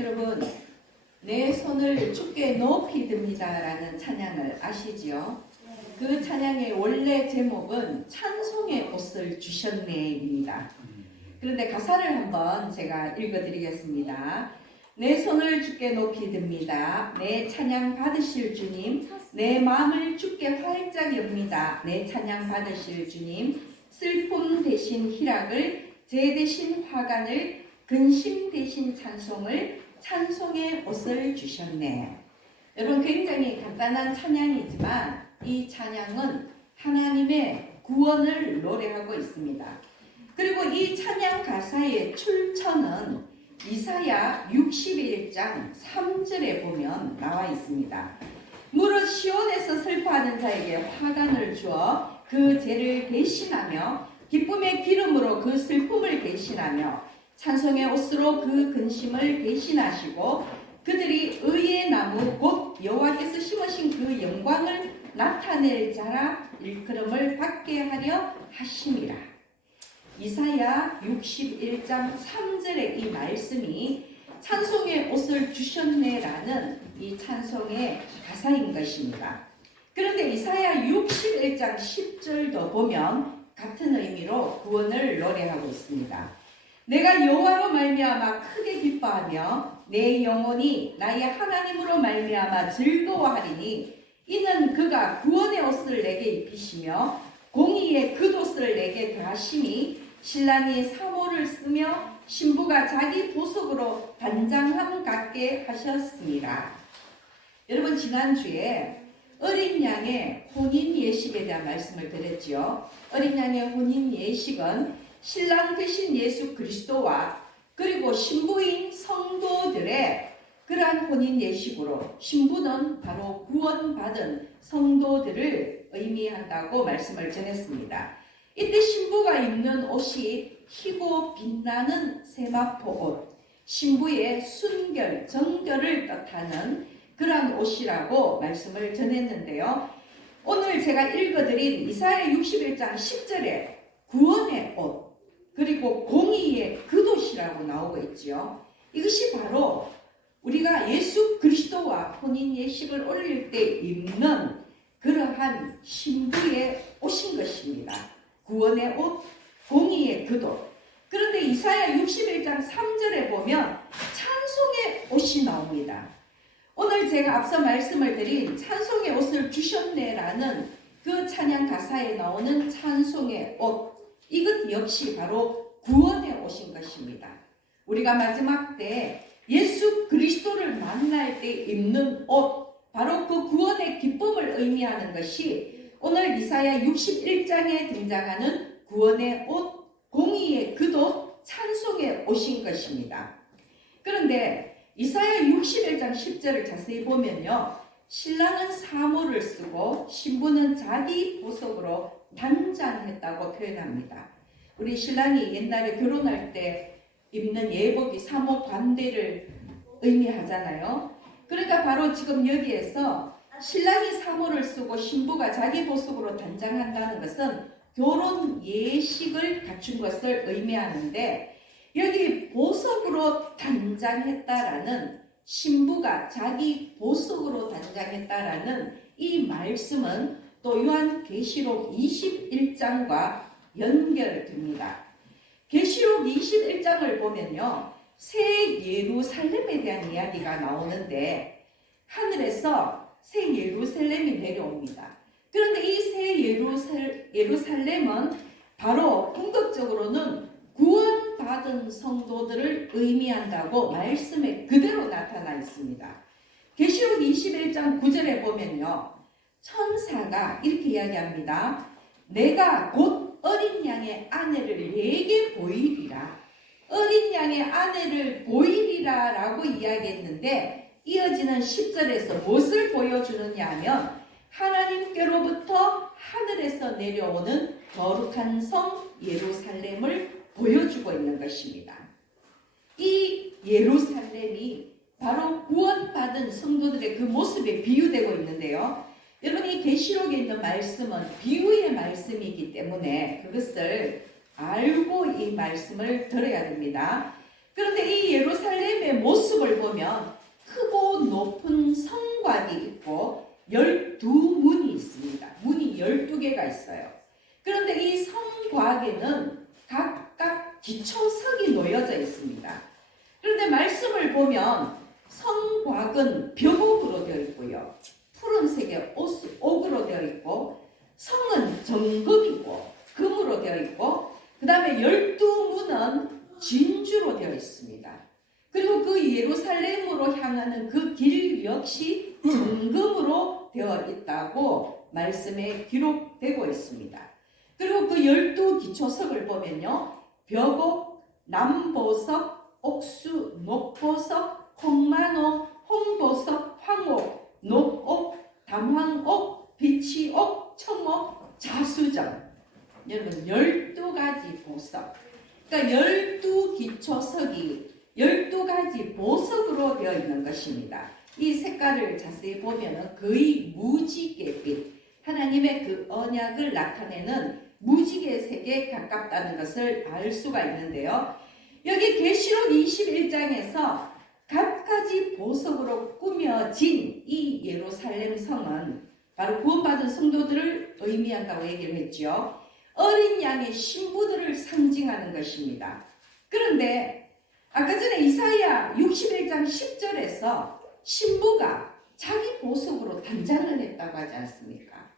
여러분, 내 손을 주께 높이 듭니다 라는 찬양을 아시지요? 그 찬양의 원래 제목은 찬송의 옷을 주셨네입니다. 그런데 가사를 한번 제가 읽어드리겠습니다. 내 손을 주께 높이 듭니다. 내 찬양 받으실 주님, 내 마음을 주께 활짝 엽니다. 내 찬양 받으실 주님, 슬픔 대신 희락을, 재 대신 화관을, 근심 대신 찬송을, 찬송의 옷을 주셨네. 여러분, 굉장히 간단한 찬양이지만 이 찬양은 하나님의 구원을 노래하고 있습니다. 그리고 이 찬양 가사의 출처는 이사야 61장 3절에 보면 나와 있습니다. 무릇 시온에서 슬퍼하는 자에게 화관을 주어 그 죄를 대신하며 기쁨의 기름으로 그 슬픔을 대신하며 찬송의 옷으로 그 근심을 대신하시고 그들이 의의 나무 곧 여호와께서 심으신 그 영광을 나타낼 자라 일컬음을 받게 하려 하심이라. 이사야 61장 3절의 이 말씀이 찬송의 옷을 주셨네라는 이 찬송의 가사인 것입니다. 그런데 이사야 61장 10절도 보면 같은 의미로 구원을 노래하고 있습니다. 내가 여호와로 말미암아 크게 기뻐하며 내 영혼이 나의 하나님으로 말미암아 즐거워하리니 이는 그가 구원의 옷을 내게 입히시며 공의의 겉옷을 내게 더하심이 신랑이 사모를 쓰며 신부가 자기 보석으로 단장함 같게 하셨습니다. 여러분, 지난주에 어린 양의 혼인 예식에 대한 말씀을 드렸지요. 어린 양의 혼인 예식은 신랑 되신 예수 그리스도와 그리고 신부인 성도들의 그러한 혼인 예식으로 신부는 바로 구원받은 성도들을 의미한다고 말씀을 전했습니다. 이때 신부가 입는 옷이 희고 빛나는 세마포 옷, 신부의 순결, 정결을 뜻하는 그러한 옷이라고 말씀을 전했는데요. 오늘 제가 읽어드린 이사야 61장 10절에 구원의 옷, 그리고 공의의 겉옷이라고 나오고 있죠. 이것이 바로 우리가 예수 그리스도와 혼인 예식을 올릴 때 입는 그러한 신부의 옷인 것입니다. 구원의 옷, 공의의 겉옷. 그런데 이사야 61장 3절에 보면 찬송의 옷이 나옵니다. 오늘 제가 앞서 말씀을 드린 찬송의 옷을 주셨네라는 그 찬양 가사에 나오는 찬송의 옷, 이것 역시 바로 구원의 옷인 것입니다. 우리가 마지막 때 예수 그리스도를 만날 때 입는 옷, 바로 그 구원의 기쁨을 의미하는 것이 오늘 이사야 61장에 등장하는 구원의 옷, 공의의 겉옷, 찬송의 옷인 것입니다. 그런데 이사야 61장 10절을 자세히 보면요, 신랑은 사모를 쓰고 신부는 자기 보석으로 단장했다고 표현합니다. 우리 신랑이 옛날에 결혼할 때 입는 예복이 사모 관대를 의미하잖아요. 그러니까 바로 지금 여기에서 신랑이 사모를 쓰고 신부가 자기 보석으로 단장한다는 것은 결혼 예식을 갖춘 것을 의미하는데, 여기 보석으로 단장했다라는, 신부가 자기 보석으로 단장했다라는 이 말씀은 또 요한계시록 21장과 연결됩니다. 계시록 21장을 보면요, 새 예루살렘에 대한 이야기가 나오는데 하늘에서 새 예루살렘이 내려옵니다. 그런데 이 새 예루살렘은 바로 궁극적으로는 구원받은 성도들을 의미한다고 말씀에 그대로 나타나 있습니다. 계시록 21장 9절에 보면요, 천사가 이렇게 이야기합니다. 내가 곧 어린 양의 아내를 내게 보이리라. 어린 양의 아내를 보이리라 라고 이야기했는데, 이어지는 10절에서 무엇을 보여주느냐 하면 하나님께로부터 하늘에서 내려오는 거룩한 성 예루살렘을 보여주고 있는 것입니다. 이 예루살렘이 바로 구원받은 성도들의 그 모습에 비유되고 있는데요. 여러분, 이 계시록에 있는 말씀은 비유의 말씀이기 때문에 그것을 알고 이 말씀을 들어야 됩니다. 그런데 이 예루살렘의 모습을 보면 크고 높은 성곽이 있고 12문이 있습니다. 문이 12개가 있어요. 그런데 이 성곽에는 각각 기초석이 놓여져 있습니다. 그런데 말씀을 보면 성곽은 벽옥으로 되어 있고요. 푸른색의 옥으로 되어 있고, 성은 정금이고 금으로 되어 있고, 그 다음에 12문은 진주로 되어 있습니다. 그리고 그 예루살렘으로 향하는 그 길 역시 정금으로 되어 있다고 말씀에 기록되고 있습니다. 그리고 그 12기초석을 보면요, 벽옥, 남보석, 옥수, 녹보석, 홍만옥, 홍보석, 황옥, 녹옥, 담황옥, 비치옥, 청옥, 자수정. 여러분 12가지 보석. 그러니까 12기초석이 12가지 보석으로 되어 있는 것입니다. 이 색깔을 자세히 보면 거의 무지개빛, 하나님의 그 언약을 나타내는 무지개색에 가깝다는 것을 알 수가 있는데요. 여기 계시록 21장에서 갖가지 보석으로 꾸며진 이 예루살렘 성은 바로 구원받은 성도들을 의미한다고 얘기를 했죠. 어린 양의 신부들을 상징하는 것입니다. 그런데 아까 전에 이사야 61장 10절에서 신부가 자기 보석으로 단장을 했다고 하지 않습니까?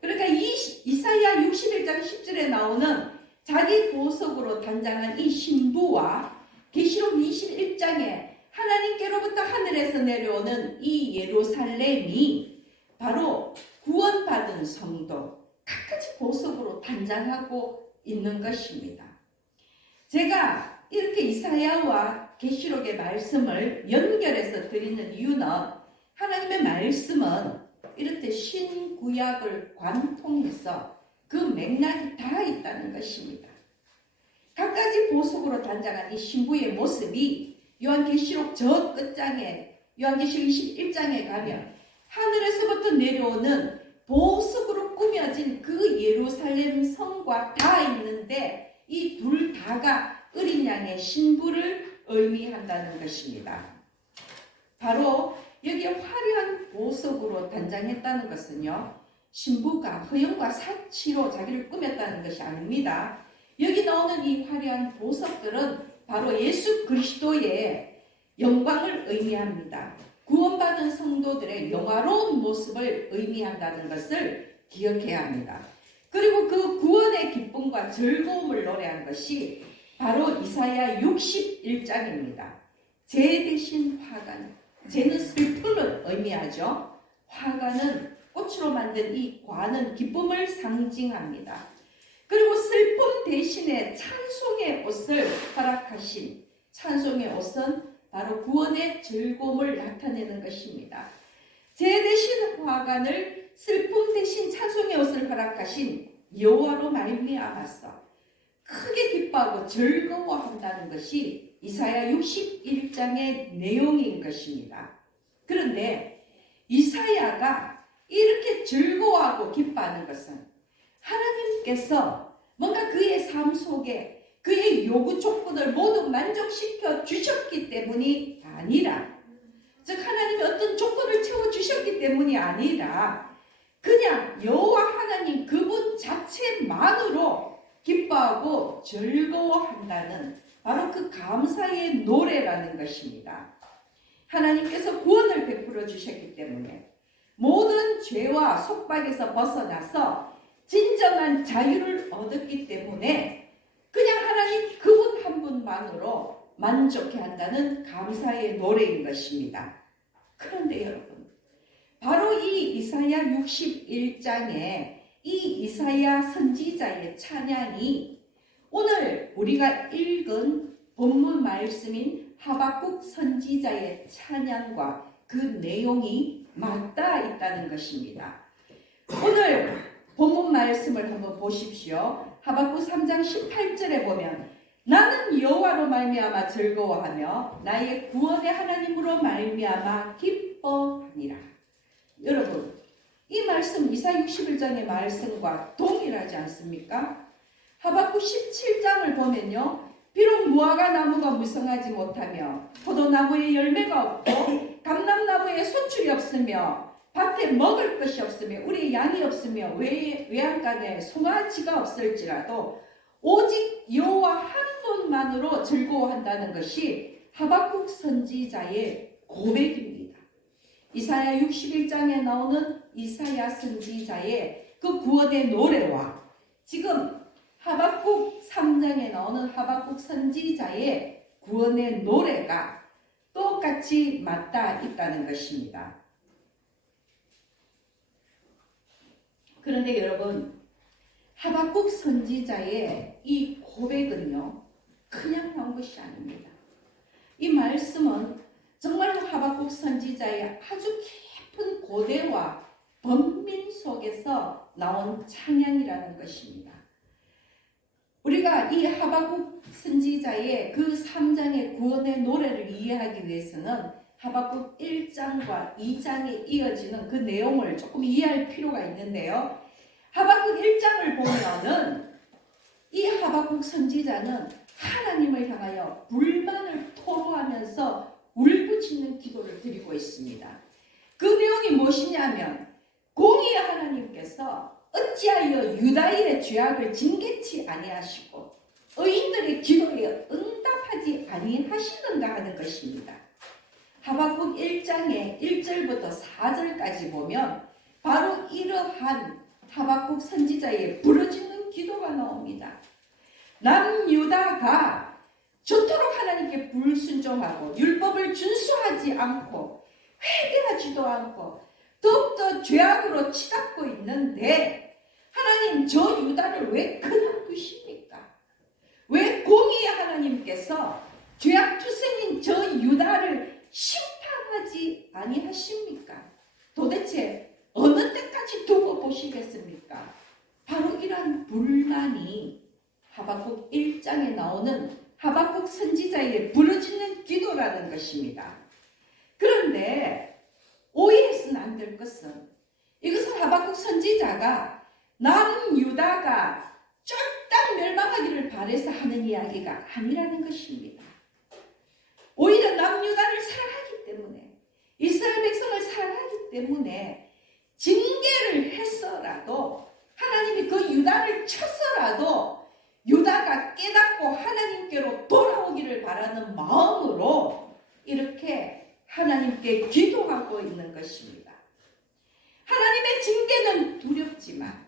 그러니까 이사야 61장 10절에 나오는 자기 보석으로 단장한 이 신부와 계시록 21장에 하나님께로부터 하늘에서 내려오는 이 예루살렘이 바로 구원받은 성도, 각가지 보석으로 단장하고 있는 것입니다. 제가 이렇게 이사야와 계시록의 말씀을 연결해서 드리는 이유는 하나님의 말씀은 이렇듯 신구약을 관통해서 그 맥락이 다 있다는 것입니다. 각가지 보석으로 단장한 이 신부의 모습이 요한계시록 저 끝장에, 요한계시록 21장에 가면 하늘에서부터 내려오는 보석으로 꾸며진 그 예루살렘 성과 다 있는데 이 둘 다가 어린 양의 신부를 의미한다는 것입니다. 바로 여기에 화려한 보석으로 단장했다는 것은요, 신부가 허영과 사치로 자기를 꾸몄다는 것이 아닙니다. 여기 나오는 이 화려한 보석들은 바로 예수 그리스도의 영광을 의미합니다. 구원받은 성도들의 영화로운 모습을 의미한다는 것을 기억해야 합니다. 그리고 그 구원의 기쁨과 즐거움을 노래한 것이 바로 이사야 61장입니다. 제 대신 화관, 제는 슬픔을 의미하죠. 화관은 꽃으로 만든 이 관은 기쁨을 상징합니다. 그리고 슬픔 대신에 찬송의 옷을 허락하신, 찬송의 옷은 바로 구원의 즐거움을 나타내는 것입니다. 제 대신 화관을 슬픔 대신 찬송의 옷을 허락하신 여호와로 말미암아서 크게 기뻐하고 즐거워한다는 것이 이사야 61장의 내용인 것입니다. 그런데 이사야가 이렇게 즐거워하고 기뻐하는 것은 하나님께서 뭔가 그의 삶 속에 그의 요구 조건을 모두 만족시켜 주셨기 때문이 아니라, 즉 하나님이 어떤 조건을 채워주셨기 때문이 아니라 그냥 여호와 하나님 그분 자체만으로 기뻐하고 즐거워한다는 바로 그 감사의 노래라는 것입니다. 하나님께서 구원을 베풀어 주셨기 때문에 모든 죄와 속박에서 벗어나서 진정한 자유를 얻었기 때문에 그냥 하나님 그분 한 분만으로 만족해 한다는 감사의 노래인 것입니다. 그런데 여러분, 바로 이 이사야 61장에 이 이사야 선지자의 찬양이 오늘 우리가 읽은 본문 말씀인 하박국 선지자의 찬양과 그 내용이 맞닿아 있다는 것입니다. 오늘 본문 말씀을 한번 보십시오. 하박국 3장 18절에 보면 나는 여호와로 말미암아 즐거워하며 나의 구원의 하나님으로 말미암아 기뻐하니라. 여러분, 이 말씀 이사야 61장의 말씀과 동일하지 않습니까? 하박국 17장을 보면요, 비록 무화과 나무가 무성하지 못하며 포도나무에 열매가 없고 감람나무에 소출이 없으며 밭에 먹을 것이 없으며 우리의 양이 없으며 외양간에 송아지가 없을지라도 오직 여호와 한 분만으로 즐거워한다는 것이 하박국 선지자의 고백입니다. 이사야 61장에 나오는 이사야 선지자의 그 구원의 노래와 지금 하박국 3장에 나오는 하박국 선지자의 구원의 노래가 똑같이 맞닿아 있다는 것입니다. 그런데 여러분, 하박국 선지자의 이 고백은요, 그냥 나온 것이 아닙니다. 이 말씀은 정말로 하박국 선지자의 아주 깊은 고대와 번민 속에서 나온 찬양이라는 것입니다. 우리가 이 하박국 선지자의 그 3장의 구원의 노래를 이해하기 위해서는 하박국 1장과 2장에 이어지는 그 내용을 조금 이해할 필요가 있는데요. 하박국 1장을 보면은 이 하박국 선지자는 하나님을 향하여 불만을 토로하면서 울부짖는 기도를 드리고 있습니다. 그 내용이 무엇이냐면 공의의 하나님께서 어찌하여 유다인의 죄악을 징계치 아니하시고 의인들의 기도에 응답하지 아니하시는가 하는 것입니다. 하박국 1장의 1절부터 4절까지 보면 바로 이러한 하박국 선지자의 부르짖는 기도가 나옵니다. 남유다가 저토록 하나님께 불순종하고 율법을 준수하지 않고 회개하지도 않고 더욱더 죄악으로 치닫고 있는데 하나님 저 유다를 왜 그만두십니까? 왜 공의의 하나님께서 죄악투성인 저 유다를 심판하지 아니하십니까? 도대체 어느 때까지 두고 보시겠습니까? 바로 이러한 불만이 하박국 1장에 나오는 하박국 선지자의 부르짖는 기도라는 것입니다. 그런데 오해해서는 안 될 것은 이것은 하박국 선지자가 남유다가 쫄딱 멸망하기를 바라서 하는 이야기가 아니라는 것입니다. 오히려 남유다를 사랑하기 때문에 이스라엘 백성을 사랑하기 때문에 징계를 해서라도 하나님이 그 유다를 쳐서라도 유다가 깨닫고 하나님께로 돌아오기를 바라는 마음으로 이렇게 하나님께 기도하고 있는 것입니다. 하나님의 징계는 두렵지만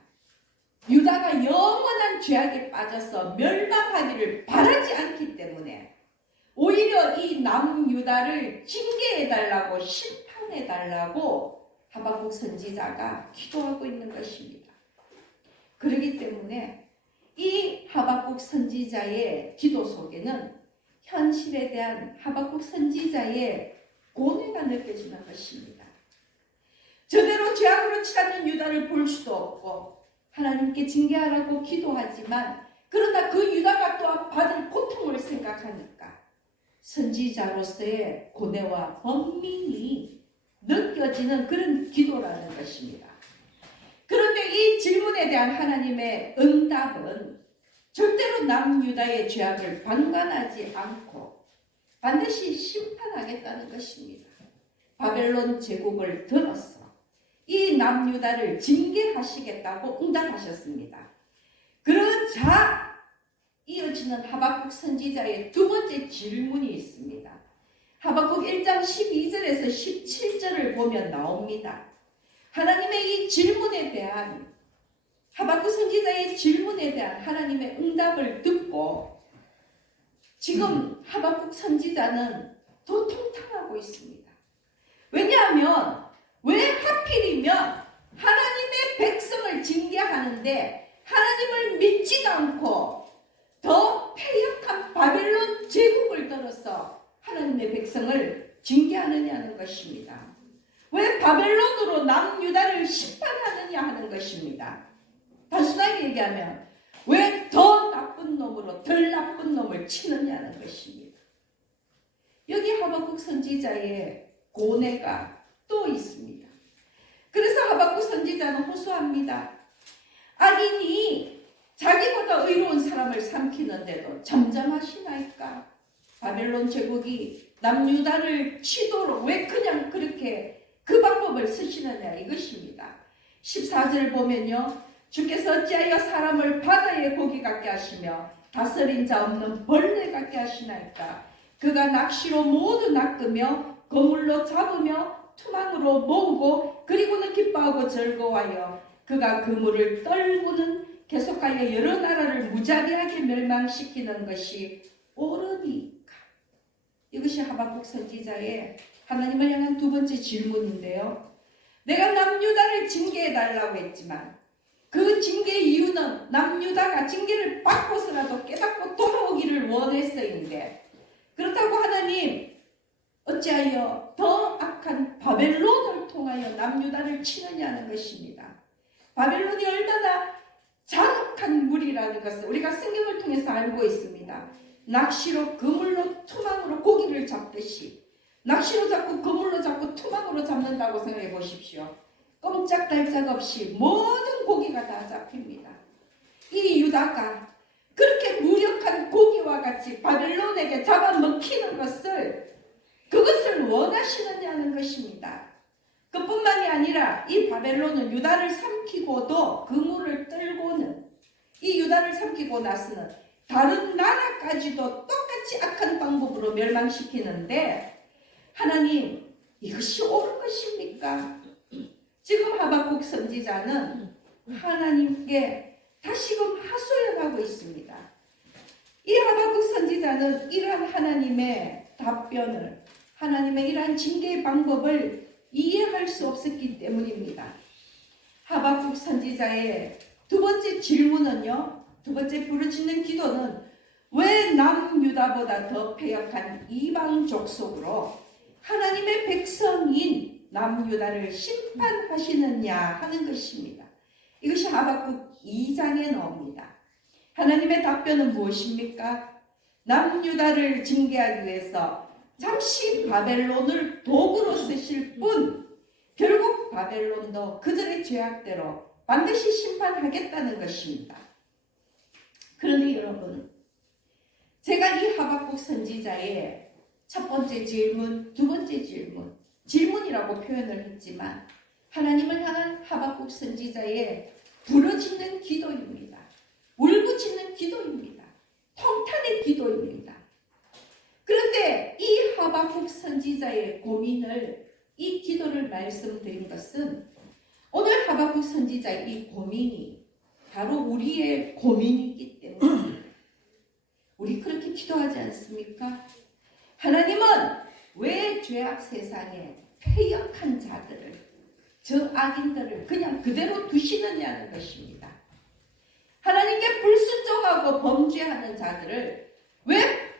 유다가 영원한 죄악에 빠져서 멸망하기를 바라지 않기 때문에 오히려 이 남유다를 징계해달라고 심판해달라고 하박국 선지자가 기도하고 있는 것입니다. 그렇기 때문에 이 하박국 선지자의 기도 속에는 현실에 대한 하박국 선지자의 고뇌가 느껴지는 것입니다. 저대로 죄악으로 치닫는 유다를 볼 수도 없고 하나님께 징계하라고 기도하지만 그러나 그 유다가 또 받을 고통을 생각하니까 선지자로서의 고뇌와 번민이 느껴지는 그런 기도라는 것입니다. 그런데 이 질문에 대한 하나님의 응답은 절대로 남유다의 죄악을 방관하지 않고 반드시 심판하겠다는 것입니다. 바벨론 제국을 들어서 이 남유다를 징계하시겠다고 응답하셨습니다. 그러자 이어지는 하박국 선지자의 두 번째 질문이 있습니다. 하박국 1장 12절에서 17절을 보면 나옵니다. 하나님의 이 질문에 대한 하박국 선지자의 질문에 대한 하나님의 응답을 듣고 지금 하박국 선지자는 더 통탄하고 있습니다. 왜냐하면 왜 하필이면 하나님의 백성을 징계하는데 하나님을 믿지도 않고 더 패역한 바벨론 제국을 들어서 하나님의 백성을 징계하느냐는 것입니다. 왜 바벨론으로 남유다를 심판하느냐 하는 것입니다. 단순하게 얘기하면 왜 더 나쁜 놈으로 덜 나쁜 놈을 치느냐는 것입니다. 여기 하박국 선지자의 고뇌가 또 있습니다. 그래서 하박국 선지자는 호소합니다. 악인이 자기보다 의로운 사람을 삼키는데도 잠잠하시나이까? 바벨론 제국이 남유다를 치도록 왜 그냥 그렇게 그 방법을 쓰시느냐 이것입니다. 14절 보면요. 주께서 어찌하여 사람을 바다의 고기 같게 하시며 다스린 자 없는 벌레 같게 하시나이까. 그가 낚시로 모두 낚으며 거물로 잡으며 투망으로 모으고 그리고는 기뻐하고 즐거워하여 그가 그물을 떨고는 계속하여 여러 나라를 무자비하게 멸망시키는 것이 옳으니까. 이것이 하박국 선지자의 하나님을 향한 두 번째 질문인데요. 내가 남유다를 징계해달라고 했지만 그 징계 이유는 남유다가 징계를 받고서라도 깨닫고 돌아오기를 원했어인데 그렇다고 하나님 어찌하여 더 악한 바벨론을 통하여 남유다를 치느냐는 것입니다. 바벨론이 얼마나 잔혹한 무리라는 것을 우리가 성경을 통해서 알고 있습니다. 낚시로 그물로 투망으로 고기를 잡듯이 낚시로 잡고 그물로 잡고 투망으로 잡는다고 생각해 보십시오. 꼼짝달싹 없이 모든 고기가 다 잡힙니다. 이 유다가 그렇게 무력한 고기와 같이 바벨론에게 잡아먹히는 것을 그것을 원하시느냐는 것입니다. 그뿐만이 아니라 이 바벨론은 유다를 삼키고도 그물을 떨고는 이 유다를 삼키고 나서는 다른 나라까지도 똑같이 악한 방법으로 멸망시키는데 하나님 이것이 옳은 것입니까? 지금 하박국 선지자는 하나님께 다시금 하소연하고 있습니다. 이 하박국 선지자는 이러한 하나님의 답변을 하나님의 이러한 징계의 방법을 이해할 수 없었기 때문입니다. 하박국 선지자의 두 번째 질문은요. 두 번째 부르짖는 기도는 왜 남유다보다 더 패역한 이방 족속으로 하나님의 백성인 남유다를 심판하시느냐 하는 것입니다. 이것이 하박국 2장에 나옵니다. 하나님의 답변은 무엇입니까? 남유다를 징계하기 위해서 잠시 바벨론을 도구로 쓰실 뿐 결국 바벨론도 그들의 죄악대로 반드시 심판하겠다는 것입니다. 그런데 여러분, 제가 이 하박국 선지자의 첫 번째 질문, 두 번째 질문, 질문이라고 표현을 했지만 하나님을 향한 하박국 선지자의 부르짖는 기도입니다. 울부짖는 기도입니다. 통탄의 기도입니다. 그런데 이 하박국 선지자의 고민을 이 기도를 말씀드린 것은 오늘 하박국 선지자의 이 고민이 바로 우리의 고민이기 때문입니다. 우리 그렇게 기도하지 않습니까? 하나님은 왜 죄악 세상에 패역한 자들을 저 악인들을 그냥 그대로 두시느냐는 것입니다. 하나님께 불순종하고 범죄하는 자들을 왜